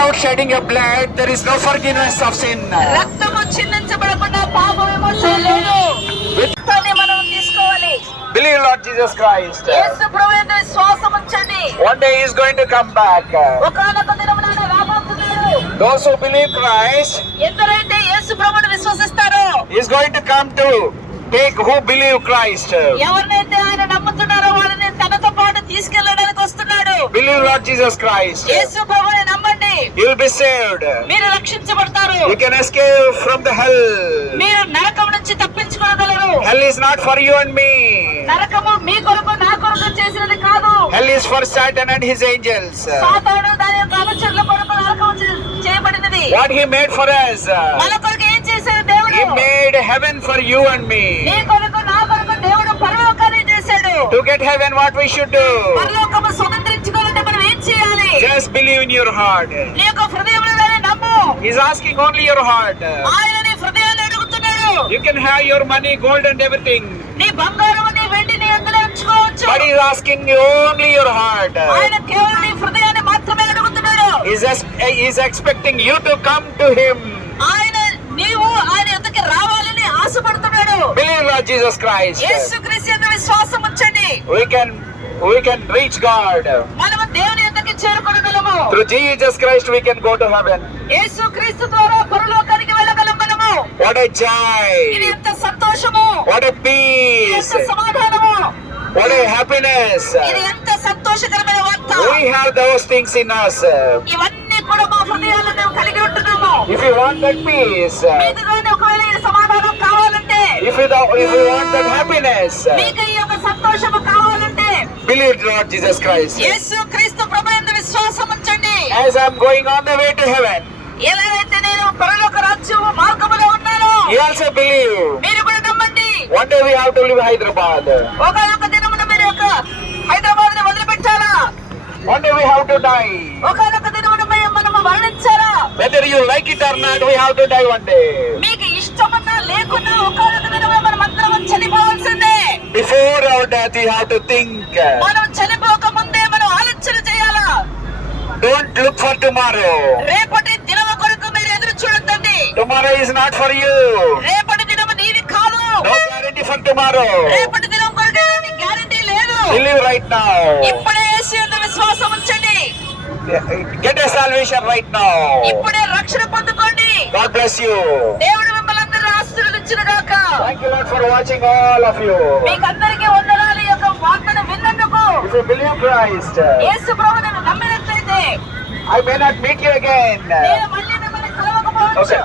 Without shedding a blood, there is no forgiveness of sin. రక్తము చిందించబడకుండా పాప విమోచన లేదు. రక్తాన్ని మనం తీసుకోవాలి. Believe Lord Jesus Christ. యేసు ప్రభువునందు విశ్వాసం ఉంచండి. One day he is going to come back. ఒకానొక దినమున ఆయన రాబోతున్నాడు. Those who believe Christ, ఎందరైతే యేసు ప్రభువును విశ్వసిస్తారో he is going to come to take who believe Christ. ఎవరినైతే ఆయన నమ్ముతున్నారో వాళ్ళని తనతో పాటు తీసుకెళ్ళడానికి వస్తున్నాడు. Believe Lord Jesus Christ. యేసు ప్రభువుని నమ్మండి. You will be saved. మీరు రక్షించబడతారు. You can escape from the hell. మీరు నరకం నుంచి తప్పించుకోగలరు. Hell is not for you and me. నరకము మీ కొరకు నా కొరకు చేసినది కాదు. Hell is for Satan and his angels. సాతాను దాని యొక్క అనుచరుల కొరకు నరకం చేయబడినది. What he made for us. మన కొరకు ఏం చేశాడు దేవుడు? He made heaven for you and me. నీ కొరకు నా కొరకు దేవుడు పరలోకాన్ని చేశాడు. To get heaven, what we should do? పరలోకము స్వతంత్రించుకోవాలంటే మనం ఏం చేయాలి? Just believe in your heart. నీ యొక్క హృదయంలోనే నమ్ము. He's asking only your heart. ఆయన నీ హృదయాన్ని అడుగుతున్నాడు. You can have your money, gold and everything. నీ బంగారం నీ వెండిని అందులో ఉంచుకోవచ్చు. But he's asking you only your heart. ఆయన కేవలం నీ హృదయాన్ని మాత్రమే అడుగుతున్నాడు. He's expecting you to come to him. నీవు ఆయన యొద్దకు రావాలని ఆశపడుతున్నాడు. Believe Lord Jesus Christ. యేసుక్రీస్తు యందు విశ్వాసం ఉంచండి. We can reach God. మనము దేవుని యొద్దకు చేరుకోగలము. Through Jesus Christ we can go to heaven. యేసుక్రీస్తు ద్వారా పరలోకానికి వెళ్ళగలం మనము. What a joy. ఇది ఎంత సంతోషము. What a peace. ఎంత సమాధానము. What a happiness. ఇది ఎంత సంతోషకరమైన వార్త. We have those things in us. ఇవన్నీ కూడా మా హృదయాల్లో మేము కలిగి ఉంటున్నాము. If you want that peace, మీకు కానీ ఒకవేళ ఈ సమాధానం కావాలంటే, if you want that happiness, మీకు ఈ యొక్క సంతోషము కావాలంటే, believe Lord Jesus Christ. యేసుక్రీస్తు ప్రభువునందు విశ్వాసం ఉంచండి. As I'm going on the way to heaven, ఎలాగైతే నేను పరలోక రాజ్యము మార్గములో ఉన్నానో, you also believe. మీరు కూడా నమ్మండి. One day we have to leave Hyderabad. ఒకానొక దినమున మీరు యొక్క హైదరాబాద్ ని వదిలిపెట్టాలా? One day we have to die. ఒకానొక దినమున మనము మరణించాలా? Whether you like it or not, we have to die one day. మీకు ఇష్టమన్నా లేకున్నా ఒకానొక దినమున మనం అందరం చనిపోవాల్సిందే. Before our death, we have to think. మనం చనిపోక ముందే మనం ఆలోచన చేయాలా? Don't look for tomorrow. రేపటి దినము కొరకు మీరు ఎదురు చూడొద్దండి. Tomorrow is not for you. రేపటి దినము నీది కాదు. No guarantee for tomorrow. రేపటి దినం కొరకు ఎలాంటి గ్యారెంటీ లేదు. Believe right now. ఇప్పుడే యేసు యందు విశ్వాసం ఉంచండి. Get a salvation right now. ఇప్పుడే రక్షణ పొందుకోండి. God bless you. దేవుడు మిమ్మల్ని అందరిని ఆశీర్వదించును గాక. Thank you Lord for watching all of you. మీకందరికీ వందనాలు. ఈ యొక్క వార్తను విన్నందుకు. If you believe Christ, యేసు ప్రభువును నమ్మినట్లయితే I may not meet you again. నేను మళ్ళీ మిమ్మల్ని కలవకపోవచ్చు. Okay.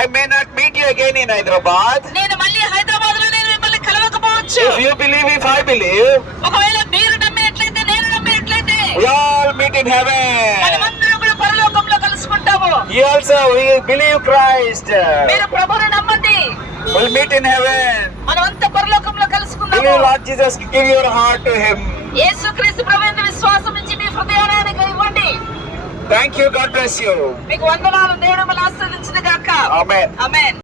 I may not meet you again in Hyderabad. నేను మళ్ళీ హైదరాబాద్ లో నేను మిమ్మల్ని కలవకపోవచ్చు. If you believe, if I believe, ఒకవేళ మీరు నమ్మినట్లయితే నేను నమ్మినట్లయితే we all meet in heaven. మనమందరం కూడా పరలోకంలో కలుసుకుంటాము. You also will believe Christ. మీరు ప్రభువును నమ్మండి. We'll meet in heaven. మనమంతా పరలోకంలో కలుసుకుందాము. Believe Lord Jesus, give your heart to Him. యేసుక్రీస్తు ప్రభువునందు విశ్వాసం ఉంచి మీ హృదయాన్ని ఇవ్వండి. Thank you. God bless you. మీకు వందనాలు. దేవుడు మిమ్మల్ని ఆశీర్వదించును గాక. Amen. ఆమేన్.